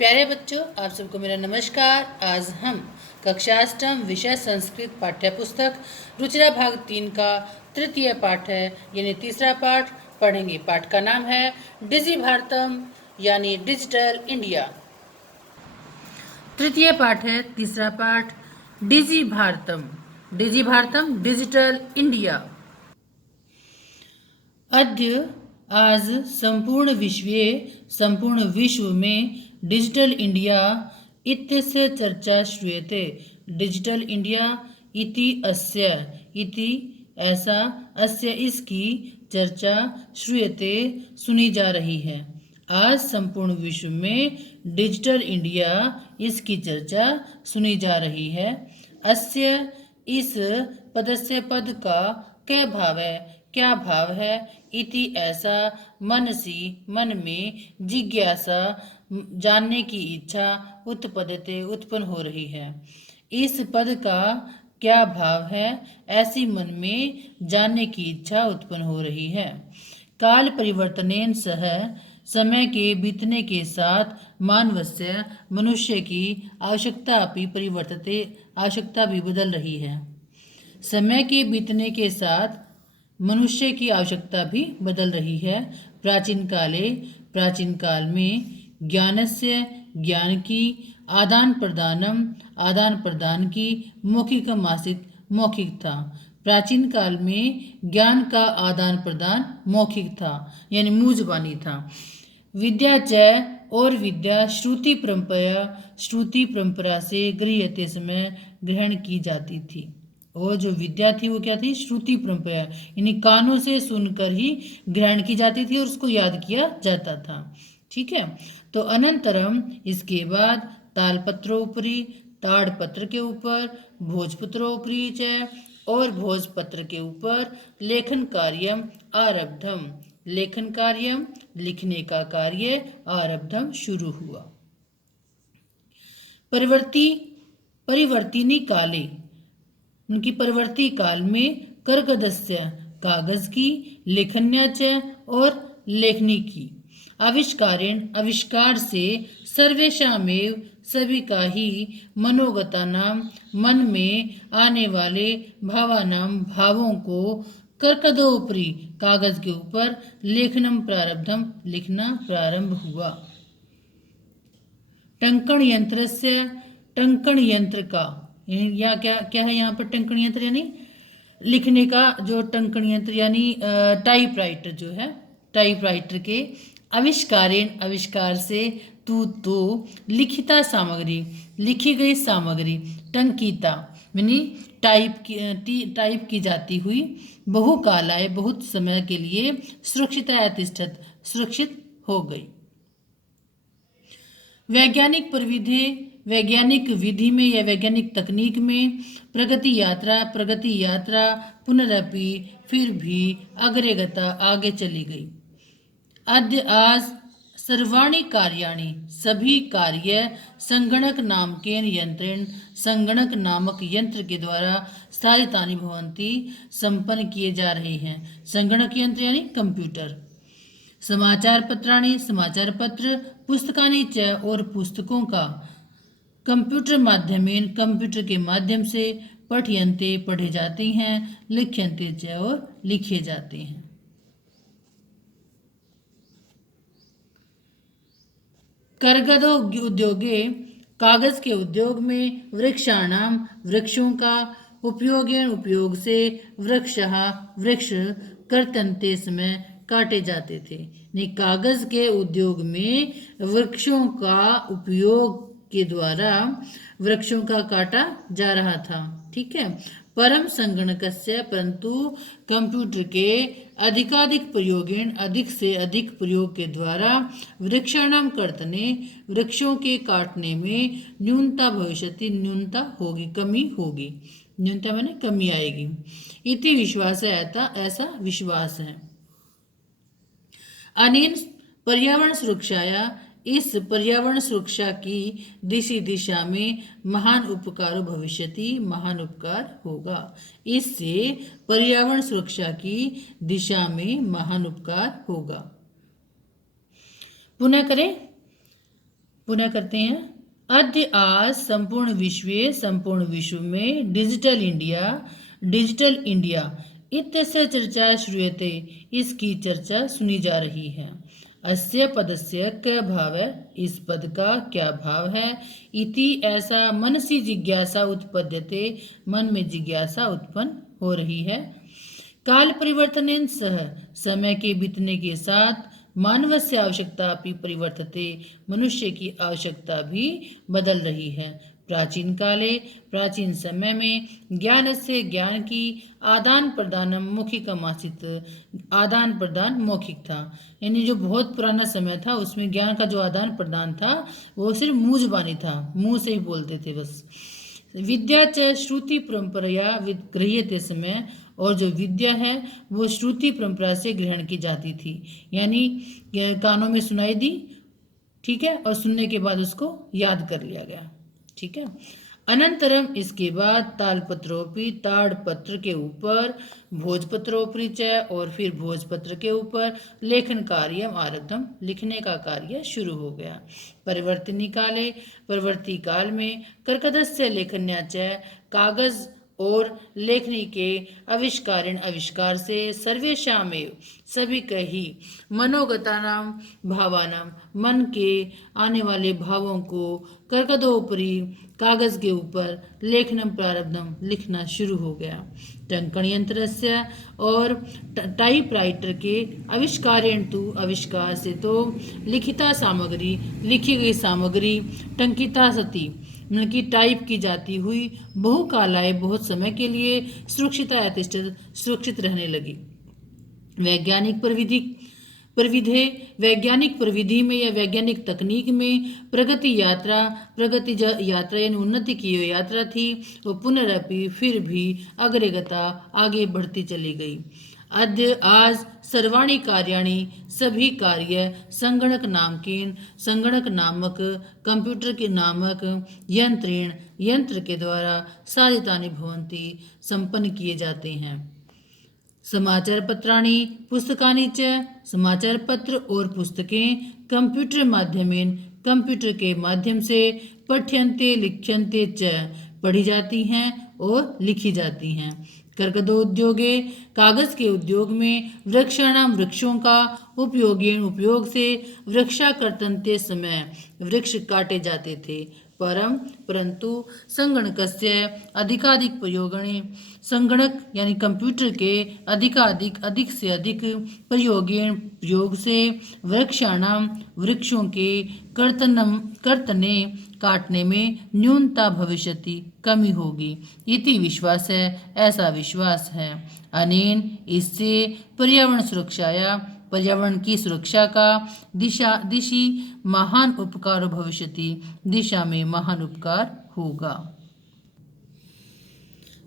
प्यारे बच्चों, आप सबको मेरा नमस्कार। आज हम कक्षा अष्टम विषय संस्कृत पाठ्य पुस्तक रुचिरा भाग 3 का तृतीय पाठ है यानी तीसरा पाठ पढ़ेंगे। पाठ का नाम है डिजी भारतम यानी डिजिटल इंडिया। तृतीय पाठ है, तीसरा पाठ डिजी भारतम। डिजी भारतम डिजिटल इंडिया। अद्य आज संपूर्ण विश्व में डिजिटल इंडिया इत्यस्य चर्चा श्रूयते। डिजिटल इंडिया इति अस्य इति ऐसा अस्य इसकी चर्चा श्रूयते सुनी जा रही है। आज संपूर्ण विश्व में डिजिटल इंडिया इसकी चर्चा सुनी जा रही है। अस्य इस पदस्य पद का क्या भाव है, क्या भाव है। इति ऐसा मनसी मन में जिज्ञासा जानने की इच्छा उत्पद्यते उत्पन्न हो रही है। इस पद का क्या भाव है, ऐसी मन में जानने की इच्छा उत्पन्न हो रही है। काल परिवर्तनेन सह समय के बीतने के साथ मानवस्य मनुष्य की आवश्यकता भी परिवर्तते, आवश्यकता भी बदल रही है। समय के बीतने के साथ मनुष्य की आवश्यकता भी बदल रही है। प्राचीन काल में ज्ञानस्य ज्ञान की आदान प्रदान की मौखिकम आसीत् मौखिक था। प्राचीन काल में ज्ञान का आदान प्रदान मौखिक था यानी मुंह जुबानी था। विद्या च और विद्या श्रुति परंपरा से गृह्यते समय ग्रहण की जाती थी। और जो विद्या थी वो क्या थी, श्रुति परंपरा यानी कानों से सुनकर ही ग्रहण की जाती थी और उसको याद किया जाता था। ठीक है, तो अनंतरम इसके बाद ताड़पत्रोपरि ताड़पत्र के ऊपर भोजपत्रोपरि च और भोजपत्र के ऊपर लेखन कार्यम आरब्धम लेखन कार्यम लिखने का कार्य आरब्धम शुरू हुआ। परिवर्तिनी काले उनकी परवर्ती काल में कर्कदस्य कागज की लेखन्या च और लेखनी की आविष्कार से सर्वेषामेव सभी का ही मनोगता नाम मन में आने वाले भावों को कर्कदोपरि कागज के ऊपर लेखनम प्रारब्धम लिखना प्रारंभ हुआ। टंकण यंत्र का या क्या है यहाँ पर टंकण यंत्र यानी लिखने का जो टंकण यंत्र यानी टाइपराइटर जो है, टाइपराइटर के आविष्कार से तो लिखिता सामग्री लिखी गई सामग्री टंकिता यानी टाइप की जाती हुई बहुकालाय बहुत समय के लिए सुरक्षित हो गई। वैज्ञानिक विधि में या वैज्ञानिक तकनीक में प्रगति यात्रा पुनरपि फिर भी अग्रगता आगे चली गई। आज सर्वाणि कार्याणि सभी कार्य संगणक नामक यंत्र के द्वारा साधितानि भवन्ति संपन्न किए जा रहे हैं। संगणक यंत्र यानी कंप्यूटर। समाचार पत्र पुस्तकानि च और पुस्तकों का कंप्यूटर के माध्यम से पठ्यन्ते पढ़े जाते हैं, लिख्यन्ते च और लिखे जाते हैं। कर्गदो उद्योगे कागज के उद्योग में वृक्षों का उपयोग से वृक्ष कर्तन्ते समय काटे जाते थे। कागज के उद्योग में वृक्षों का उपयोग के द्वारा वृक्षों का काटा जा रहा था। ठीक है, परम संगणकस्य परंतु कंप्यूटर के अधिक से अधिक प्रयोग के द्वारा वृक्षाणाम कर्तने वृक्षों के काटने में न्यूनता भविष्यति न्यूनता होगी, कमी होगी। न्यूनता माने कमी आएगी। इति विश्वास है, ऐसा विश्वास है। अनेन पर्यावरण सुरक्षाया इस पर्यावरण सुरक्षा की दिशा में महान उपकारो भविष्यति महान उपकार होगा। इससे पर्यावरण सुरक्षा की दिशा में महान उपकार होगा। पुनः करें पुनः करते हैं। अद्य आज संपूर्ण विश्व में डिजिटल इंडिया इत्यस्य चर्चा श्रूयते, इसकी चर्चा सुनी जा रही है। अस्य पदस्य क्या भाव है, इस पद का क्या भाव है। इति ऐसा मनसि जिज्ञासा उत्पद्यते, मन में जिज्ञासा उत्पन्न हो रही है। काल परिवर्तनेन सह, समय के बीतने के साथ मानवस्य आवश्यकता भी परिवर्तते, मनुष्य की आवश्यकता भी बदल रही है। प्राचीन काले, प्राचीन समय में ज्ञान से ज्ञान की आदान प्रदान मौखिकमासीत, आदान प्रदान मौखिक था। यानी जो बहुत पुराना समय था उसमें ज्ञान का जो आदान प्रदान था वो सिर्फ मुंह जुबानी था, मुंह से ही बोलते थे बस। विद्या च श्रुति परंपरा गृह्यते समय, और जो विद्या है वो श्रुति परंपरा से ग्रहण की जाती थी, यानी कानों में सुनाई दी, ठीक है, और सुनने के बाद उसको याद कर लिया गया, ठीक है। अनंतरम, इसके बाद तालपत्रोपि, ताड़पत्र के ऊपर, भोजपत्रोपरि च, और फिर भोजपत्र के ऊपर लेखन कार्यम आरब्धम, लिखने का कार्य शुरू हो गया। परिवर्तनी काले, परिवर्ती काल में कर्कदस्य लेखन्या च, कागज और लेखनी के आविष्कार से सर्वेशामेव, सभी का ही, मनोगतानाम भावानाम, मन के आने वाले भावों को कर्कदोपरि, कागज के ऊपर लेखनम प्रारब्धम, लिखना शुरू हो गया। टंकन यंत्र से और टाइपराइटर के आविष्कारेण तु, आविष्कार से तो लिखिता सामग्री, लिखी गई सामग्री, टंकिता सती, मतलब कि टाइप की जाती हुई, बहुकालाय, बहुत समय के लिए, सुरक्षिता यतिष्ठित, सुरक्षित रहने लगी। वैज्ञानिक वैज्ञानिक प्रविधि में या वैज्ञानिक तकनीक में प्रगति यात्रा यानी उन्नति की जो यात्रा थी वो पुनरपि, फिर भी अग्रगता, आगे बढ़ती चली गई। अद्य आज सर्वाणि कार्याणि, सभी कार्य, संगणक नामकेन, संगणक नामक, कंप्यूटर के नामक यंत्रेण, यंत्र के द्वारा साधितानि भवन्ति, संपन्न किए जाते हैं। समाचार पत्राणि पुस्तकानि च, समाचार पत्र और पुस्तकें कंप्यूटर माध्यमेन, कंप्यूटर के माध्यम से, पठ्यन्ते लिख्यन्ते च, पढ़ी जाती हैं और लिखी जाती हैं। कर्कदोद्योगे, कागज के उद्योग में, वृक्षाणाम, वृक्षों का, उपयोग से, वृक्षा कर्तन्ते समय, वृक्ष काटे जाते थे। परंतु संगणकस्य अधिकाधिक प्रयोगणे, संगणक यानी कंप्यूटर के अधिक से अधिक प्रयोग से, वृक्षाणाम, वृक्षों के, कर्तने, काटने में, न्यूनता भविष्यति, कमी होगी। इति विश्वास है, ऐसा विश्वास है। अनेन, इससे, पर्यावरण सुरक्षाया, पर्यावरण की सुरक्षा का, दिशि महान उपकार भविष्यति, दिशा में महान उपकार होगा।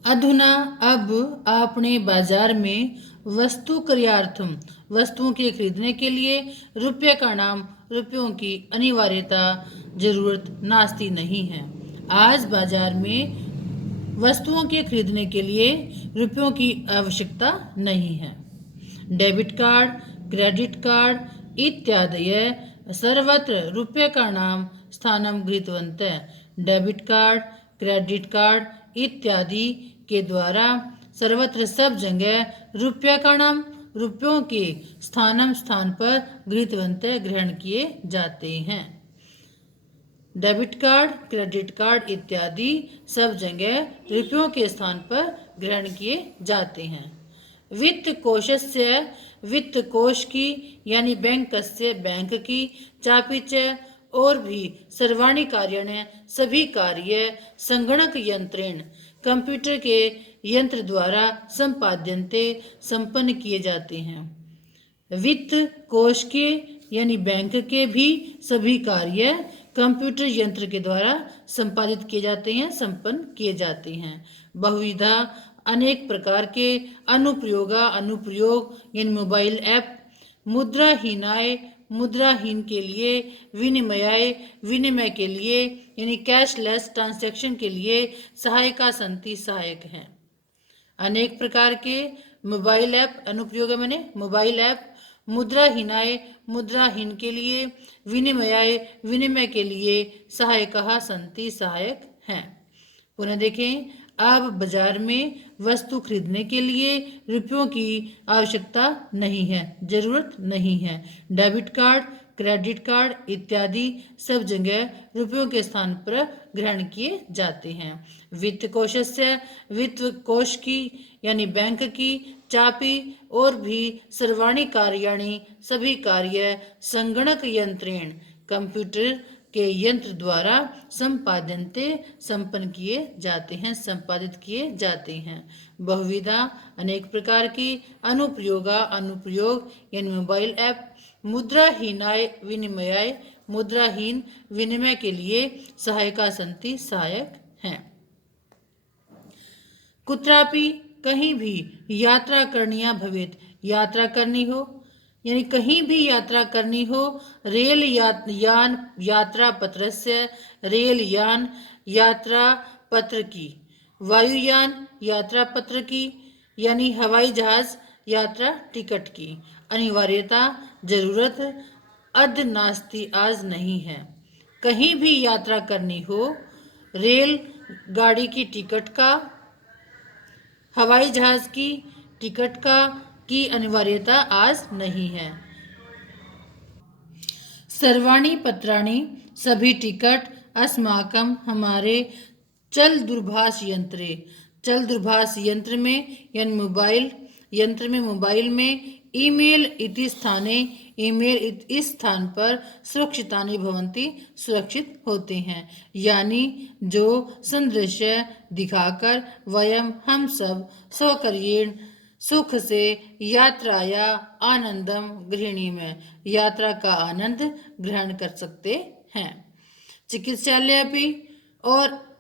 अधुना, अब आपने बाजार में वस्तु क्रयार्थम, वस्तुओं के खरीदने के लिए, रुपये का नाम, रुपयों की अनिवार्यता, जरूरत नास्ती नहीं है। आज बाजार में वस्तुओं के खरीदने के लिए रुपयों की आवश्यकता नहीं है। डेबिट कार्ड, क्रेडिट कार्ड इत्यादय सर्वत्र रुपये का नाम स्थानम गृहीतवन्तः। डेबिट कार्ड, क्रेडिट कार्ड इत्यादि के द्वारा सर्वत्र, सब जगह, रुपये का नाम, रुपयों के स्थान पर गृहीतवन्तः, ग्रहण किए जाते हैं। डेबिट कार्ड, क्रेडिट कार्ड इत्यादि सब जगह रुपयों के स्थान पर ग्रहण किए जाते हैं। वित्त कोशस्य, वित्त कोश की, यानी बैंकस्य, बैंक की, चापि च, और भी, सर्वाणि कार्याणि, सभी कार्य, संगणक यंत्रेण, कंप्यूटर के यंत्र द्वारा, संपाद्यन्ते, संपन्न किए जाते हैं। वित्त कोश के यानी बैंक के भी सभी कार्य कंप्यूटर यंत्र के द्वारा संपादित किए जाते हैं, संपन्न किए जाते हैं। बहुविधा, अनेक प्रकार के, अनुप्रयोग यानी मोबाइल ऐप, मुद्राहीनाय, मुद्राहीन के लिए, विनिमय के लिए यानी कैशलेस ट्रांजैक्शन के लिए, सहायका संति, सहायक हैं। अनेक प्रकार के मोबाइल ऐप, अनुप्रयोग मैंने मोबाइल ऐप, मुद्राहीनाय मुद्राहीन के लिए, विनिमयाय विनिमय के लिए, सहायकः सन्ति सहायक हैं। पुनः देखें, अब बाजार में वस्तु खरीदने के लिए रुपयों की आवश्यकता नहीं है, जरूरत नहीं है। डेबिट कार्ड, क्रेडिट कार्ड इत्यादि सब जगह रुपयों के स्थान पर ग्रहण किए जाते हैं। वित्त कोशस्य वित्त कोश की यानी बैंक की चापी और भी सर्वाणी कार्याणि सभी कार्य संगणक यंत्रेण कंप्यूटर के यंत्र द्वारा संपादनते संपन्न किए जाते हैं, संपादित किए जाते हैं। बहुविधा अनेक प्रकार की अनुप्रयोगा अनुप्रयोग यानी मोबाइल ऐप मुद्राहीनाय विनिमयाय मुद्राहीन विनिमय के लिए सहायका सन्ति सहायक हैं। कुत्रापि कहीं भी यात्रा करनिया भवेत यात्रा करनी हो यानी कहीं भी यात्रा करनी हो, रेल यान यात्रा पत्रस्य रेल यान यात्रा पत्र की, वायुयान यात्रा पत्र की यानी हवाई जहाज यात्रा टिकट की। अनिवार्यता जरूरत अद नास्ति आज नहीं है। कहीं भी यात्रा करनी हो, रेल गाड़ी की टिकट का, हवाई जहाज की टिकट का की अनिवार्यता आज नहीं है। सर्वाणि पत्राणि सभी टिकट अस्माकम हमारे चल दूरभाष यंत्रे चल दूरभाष यंत्र में यानी मोबाइल यंत्र में मोबाइल में ईमेल इति स्थाने ईमेल इस स्थान पर सुरक्षितानि भवन्ति सुरक्षित होते हैं। यानी जो संदृश्य दिखाकर वयम हम सब सौकर्येण सुख से यात्राया आनंदम गृहिणीमः यात्रा का आनंद ग्रहण कर सकते हैं। चिकित्सालय भी और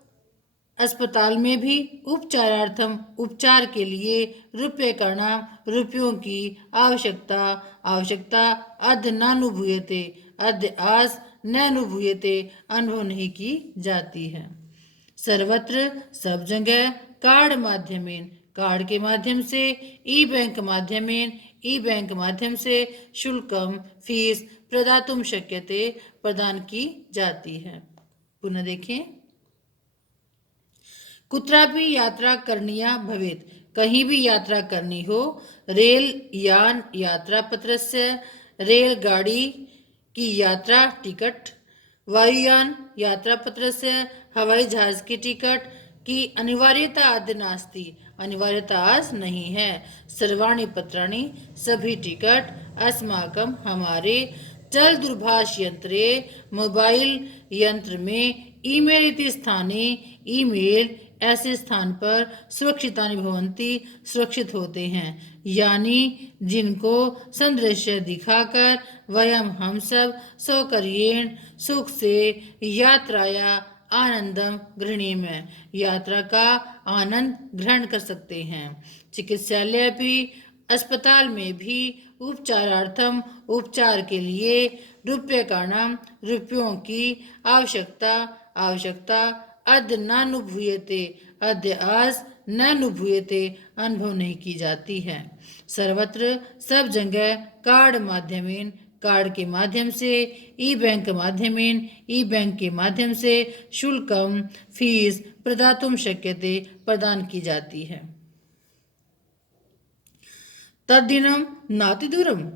अस्पताल में भी उपचारार्थम उपचार के लिए रुपये का नाम रुपयों की आवश्यकता अद्य नानुभूयते अद्य आज नानुभूयते अनुभव नहीं की जाती है। सर्वत्र सब जगह कार्ड के माध्यम से ई बैंक माध्यम से शुल्कम फीस प्रदातुम शक्यते प्रदान की जाती है। पुनः देखें, कुत्रापि यात्रा करनिया भवेत कहीं भी यात्रा करनी हो, रेल यान यात्रा पत्रस्य रेलगाड़ी की यात्रा टिकट, वायुयान यात्रा पत्रस्य हवाई जहाज की टिकट की अनिवार्यता आदि नास्ति अनिवार्यता आज नहीं है। सर्वाणि पत्राणि सभी टिकट अस्माकम हमारे चल दूरभाष यंत्रे मोबाइल यंत्र में ईमेल इति स्थाने ईमेल ऐसे स्थान पर सुरक्षितानि भवन्ति सुरक्षित होते हैं। यानी जिनको संदृश्य दिखाकर वयम हम सब सौकर्येण सुख से यात्राया आनंदम गृहणीमः यात्रा का आनंद ग्रहण कर सकते हैं। चिकित्सालय भी अस्पताल में भी उपचारार्थम उपचार के लिए रुपये का नाम रुपयों की आवश्यकता अद्य नानुभूयते अद्य आज नानुभूयते अनुभव नहीं की जाती है। सर्वत्र सब जगह कार्ड के माध्यम से ई बैंक के माध्यम से शुल्कम फीस प्रदातुम शक्यते प्रदान की जाती है। तद्दिनम नाति दूरम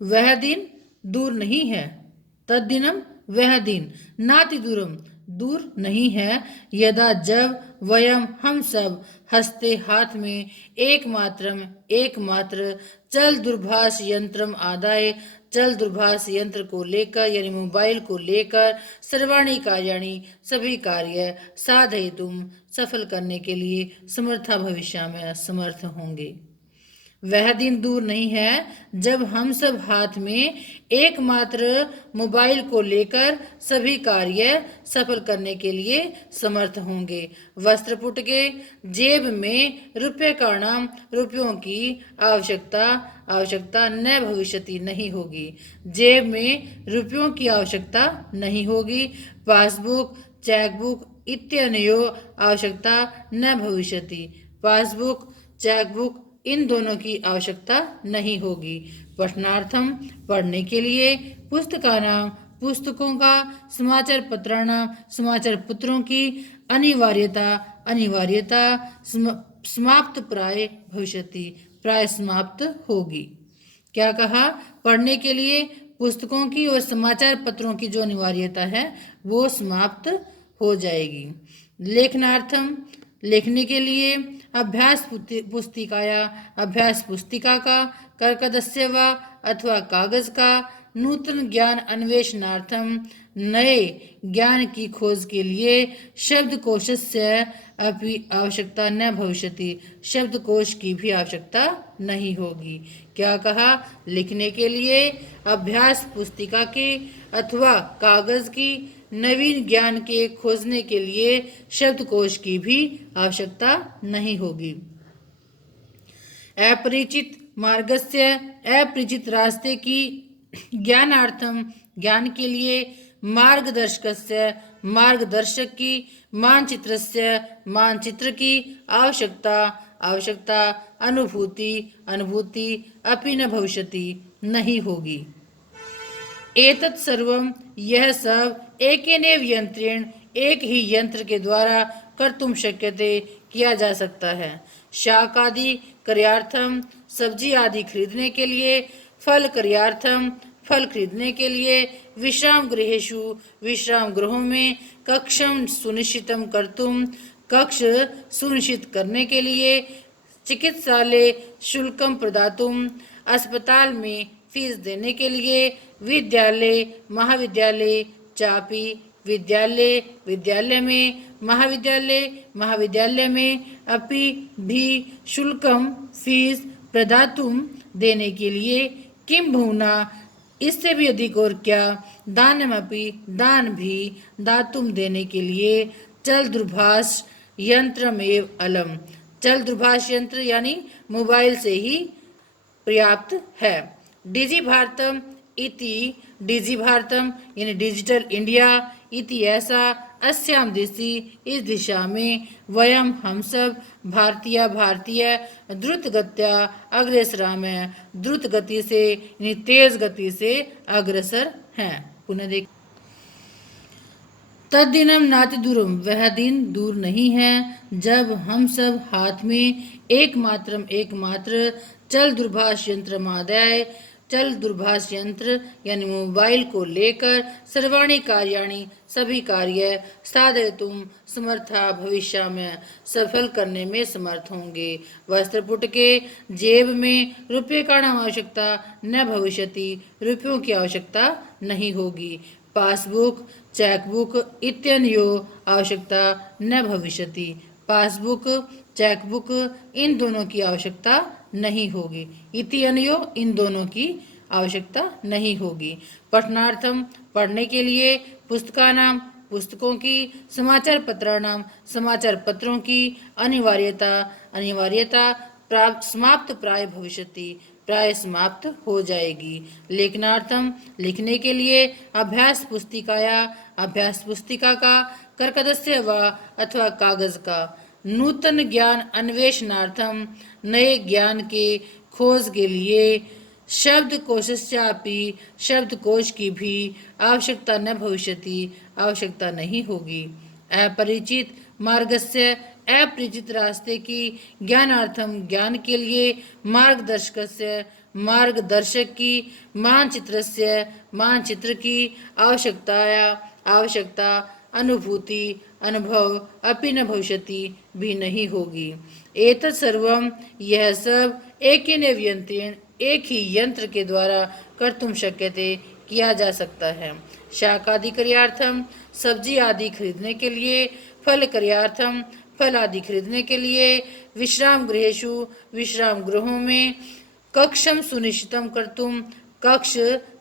वह दिन दूर नहीं है। तद्दिनम वह दिन नाति दूरम दूर नहीं है। यदा जब वयम हम सब हस्ते हाथ में एकमात्र चल दूरभाष यंत्रम आदाय चल दूरभाष यंत्र को लेकर यानी मोबाइल को लेकर सर्वाणी कार्याणि सभी कार्य साधयितुम सफल करने के लिए समर्था भविष्य में समर्थ होंगे। वह दिन दूर नहीं है जब हम सब हाथ में एकमात्र मोबाइल को लेकर सभी कार्य सफल करने के लिए समर्थ होंगे। वस्त्रपुट के जेब में रुपये का नाम रुपयों की आवश्यकता न भविष्यति नहीं होगी। जेब में रुपयों की आवश्यकता नहीं होगी। पासबुक चेकबुक इत्यादि आवश्यकता न भविष्यति। पासबुक चेकबुक इन दोनों की आवश्यकता नहीं होगी। पठनार्थम पढ़ने के लिए, पुस्तकानां पुस्तकों का, समाचार पत्राणां समाचार पत्रों की, अनिवार्यता अनिवार्यता समाप्त प्राय भविष्यति प्राय समाप्त होगी। क्या कहा? पढ़ने के लिए पुस्तकों की और समाचार पत्रों की जो अनिवार्यता है वो समाप्त हो जाएगी। लेखनार्थम लिखने के लिए, अभ्यास पुस्तिकाया अभ्यास पुस्तिका का, कर्कदस्य व अथवा कागज का, नूतन ज्ञान अन्वेषणार्थम नए ज्ञान की खोज के लिए, शब्दकोशस्य अपि आवश्यकता न भविष्यति शब्दकोश की भी आवश्यकता नहीं होगी। क्या कहा? लिखने के लिए अभ्यास पुस्तिका की अथवा कागज की, नवीन ज्ञान के खोजने के लिए शब्दकोश की भी आवश्यकता नहीं होगी। अपरिचित मार्गस्य अपरिचित रास्ते की, ज्ञानार्थम ज्ञान के लिए, मार्गदर्शकस्य मार्गदर्शक की, मानचित्रस्य मानचित्र की आवश्यकता आवश्यकता, अनुभूति अनुभूति अपि न भविष्यति नहीं होगी। एतत् सर्वम यह सब एकेनैव यंत्रेण एक ही यंत्र के द्वारा कर्तुम शक्यते किया जा सकता है। शाक आदि कार्यार्थम सब्जी आदि खरीदने के लिए, फल कार्यार्थम फल खरीदने के लिए, विश्राम गृहेषु विश्राम गृहों में, कक्षम सुनिश्चितम कर्तुम कक्ष सुनिश्चित करने के लिए, चिकित्सालय शुल्कम प्रदातुम अस्पताल में फीस देने के लिए, विद्यालय महाविद्यालय चापी विद्यालय विद्यालय में, महाविद्यालय महाविद्यालय में, अपि भी शुल्कम फीस प्रदातुम देने के लिए, किम भूना इससे भी अधिक और क्या, दानमपि दान भी दातुम देने के लिए, चल दूरभाष यंत्रमेव अलम चल दूरभाष यंत्र यानी मोबाइल से ही पर्याप्त है। डिजी भारतम इति डिजी भारतम यानी डिजिटल इंडिया इति ऐसा, अस्याम दिशि इस दिशा में, वयम हम सब, भारतीय भारतीय द्रुत गत्या अग्रसरामः द्रुत गति से यानी तेज गति से अग्रसर हैं। पुनः देख, तद्दिनम नाति दूरम वह दिन दूर नहीं है जब हम सब हाथ में एकमात्र चल दूरभाष यंत्र मादाय चल दूरभाष यंत्र यानी मोबाइल को लेकर, सर्वाणी कार्याणि सभी कार्य, साधयतुम समर्था भविष्य में सफल करने में समर्थ होंगे। वस्त्रपुट के जेब में रुपये का आवश्यकता न भविष्यति रुपयों की आवश्यकता नहीं होगी। पासबुक चेकबुक इत्यन्यो आवश्यकता न भविष्यति पासबुक चेकबुक इन दोनों की आवश्यकता नहीं होगी। इति अन्यो इन दोनों की आवश्यकता नहीं होगी। पठनार्थम पढ़ने के लिए, पुस्तकानाम पुस्तकों की, समाचार पत्राणाम समाचार पत्रों की, अनिवार्यता अनिवार्यता समाप्त प्राय भविष्यति प्राय समाप्त हो जाएगी। लेखनार्थम लिखने के लिए, अभ्यास पुस्तिकाया अभ्यास पुस्तिका का, कर्कदस्य व अथवा कागज का, नूतन ज्ञान अन्वेषणार्थम नए ज्ञान के खोज के लिए, शब्द कोशस्यापि शब्दकोश की भी आवश्यकता न भविष्यति आवश्यकता नहीं होगी। अपरिचित मार्गस्य अपरिचित रास्ते की, ज्ञानार्थम ज्ञान के लिए, मार्गदर्शकस्य मार्गदर्शक की, मानचित्रस्य मानचित्र की आवश्यकता अनुभूति अनुभव अपि न भविष्यति भी नहीं होगी। एतत् सर्वम यह सब एकेनैव यंत्रेण एक ही यंत्र के द्वारा कर्तुम शक्यते किया जा सकता है। शाक आदि कार्यार्थम सब्जी आदि खरीदने के लिए, फल कार्यार्थम फल आदि खरीदने के लिए, विश्राम गृहेषु विश्राम गृहों में, कक्षम सुनिश्चितम कर्तुम कक्ष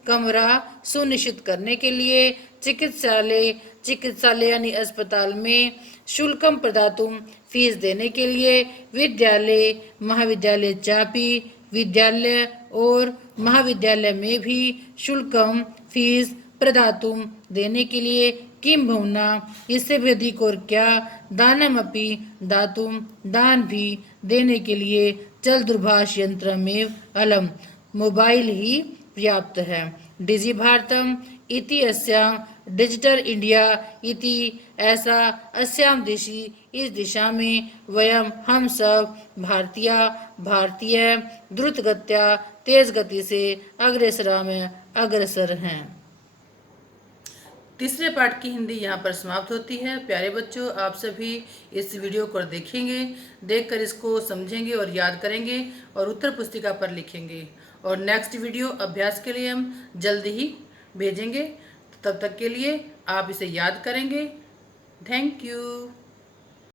कमरा सुनिश्चित करने के लिए, चिकित्सालय यानी अस्पताल में, शुल्कम प्रदातुम फीस देने के लिए, विद्यालय महाविद्यालय चापी विद्यालय और महाविद्यालय में भी, शुल्कम फीस प्रदातुम देने के लिए, किम भवना इससे भी अधिक और क्या, दानम अपि दातुम दान भी देने के लिए, चल दूरभाष यंत्रमेव अलम, मोबाइल ही पर्याप्त है। डिजि भारतम इति अस्यां डिजिटल इंडिया इति ऐसा अस्यां दिशि, इस दिशा में वयम हम सब भारतीय द्रुत गत्या तेज गति से अग्रसर हैं। तीसरे पाठ की हिंदी यहाँ पर समाप्त होती है। प्यारे बच्चों, आप सभी इस वीडियो को देखेंगे, देखकर इसको समझेंगे और याद करेंगे और उत्तर पुस्तिका पर लिखेंगे, और नेक्स्ट वीडियो अभ्यास के लिए हम जल्दी ही भेजेंगे। तब तक के लिए आप इसे याद करेंगे। Thank you.